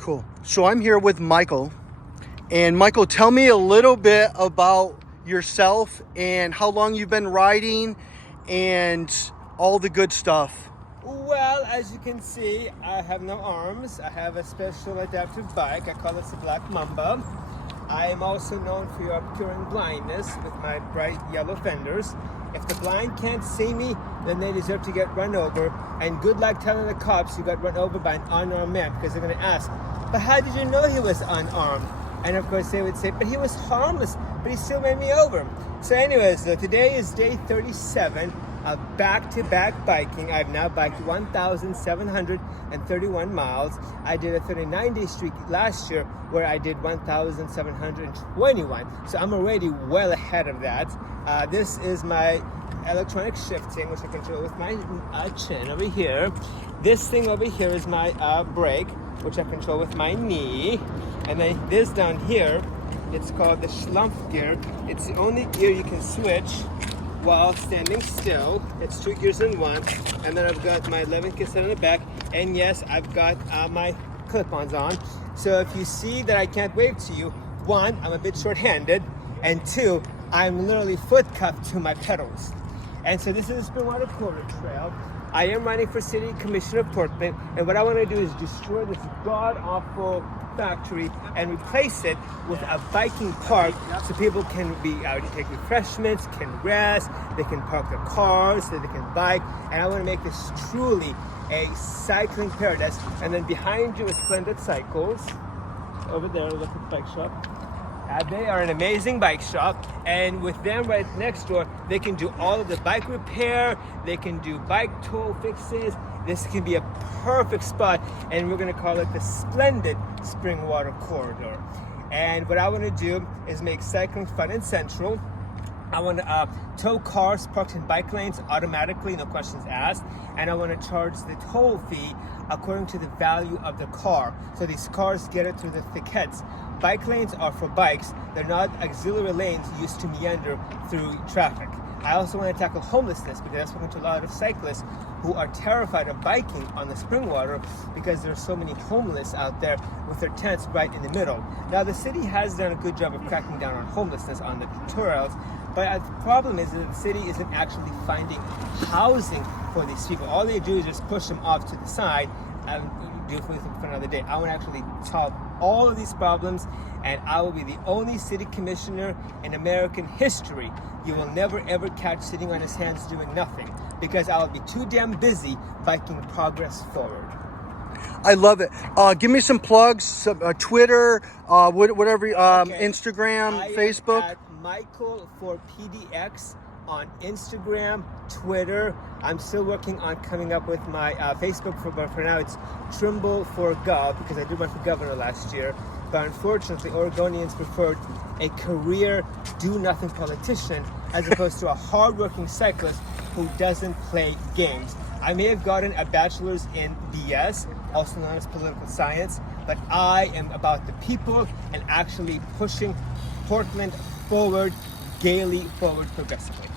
Cool. So I'm here with Michael. And Michael, tell me a little bit about yourself and how long you've been riding and all the good stuff. Well, as you can see, I have no arms. I have a special adaptive bike. I call it the Black Mamba. I am also known for obscuring blindness with my bright yellow fenders. If the blind can't see me, then they deserve to get run over. And good luck telling the cops you got run over by an unarmed man, because they're going to ask, but how did you know he was unarmed? And of course they would say, but he was harmless, but he still made me over. So anyways, today is day 37 of back-to-back biking. I've now biked 1,731 miles. I did a 39-day streak last year where I did 1,721. So I'm already well ahead of that. This is my electronic shifting, which I control with my chin over here. This thing over here is my brake, which I control with my knee. And then this down here, it's called the Schlumpf gear. It's the only gear you can switch while standing still. It's 2 gears in one. And then I've got my 11 cassette on the back. And yes, I've got my clip-ons on. So if you see that I can't wave to you, one, I'm a bit short-handed, and two, I'm literally foot cuffed to my pedals. And so this is the Springwater Quarter Trail. I am running for City Commissioner of Portland, and what I want to do is destroy this god-awful factory and replace it with a biking park so people can be out to take refreshments, can rest, they can park their cars, so they can bike, and I want to make this truly a cycling paradise. And then behind you is Splendid Cycles. Over there, look at the bike shop. They are an amazing bike shop, and with them right next door, they can do all of the bike repair, they can do bike tool fixes. This can be a perfect spot, and we're going to call it the Splendid Springwater Corridor. And what I want to do is make cycling fun and central. I want to tow cars parked in bike lanes automatically, no questions asked. And I want to charge the toll fee according to the value of the car. So these cars get it through the thickets. Bike lanes are for bikes. They're not auxiliary lanes used to meander through traffic. I also want to tackle homelessness, because I've spoken to a lot of cyclists who are terrified of biking on the Springwater because there's so many homeless out there with their tents right in the middle. Now, the city has done a good job of cracking down on homelessness on the trails, but the problem is that the city isn't actually finding housing for these people. All they do is just push them off to the side and do it for another day. I want to actually solve all of these problems, and I will be the only city commissioner in American history you will never ever catch sitting on his hands doing nothing, because I will be too damn busy biking progress forward. I love it. Give me some plugs, some, Twitter, whatever, Okay. Instagram, I Facebook. am at Michael for PDX on Instagram, Twitter. I'm still working on coming up with my Facebook, but for now it's Trimble for Gov, because I did run for governor last year. But unfortunately, Oregonians preferred a career do-nothing politician as opposed to a hard-working cyclist who doesn't play games. I may have gotten a bachelor's in BS, also known as political science, but I am about the people and actually pushing Portland forward, gaily forward, progressively.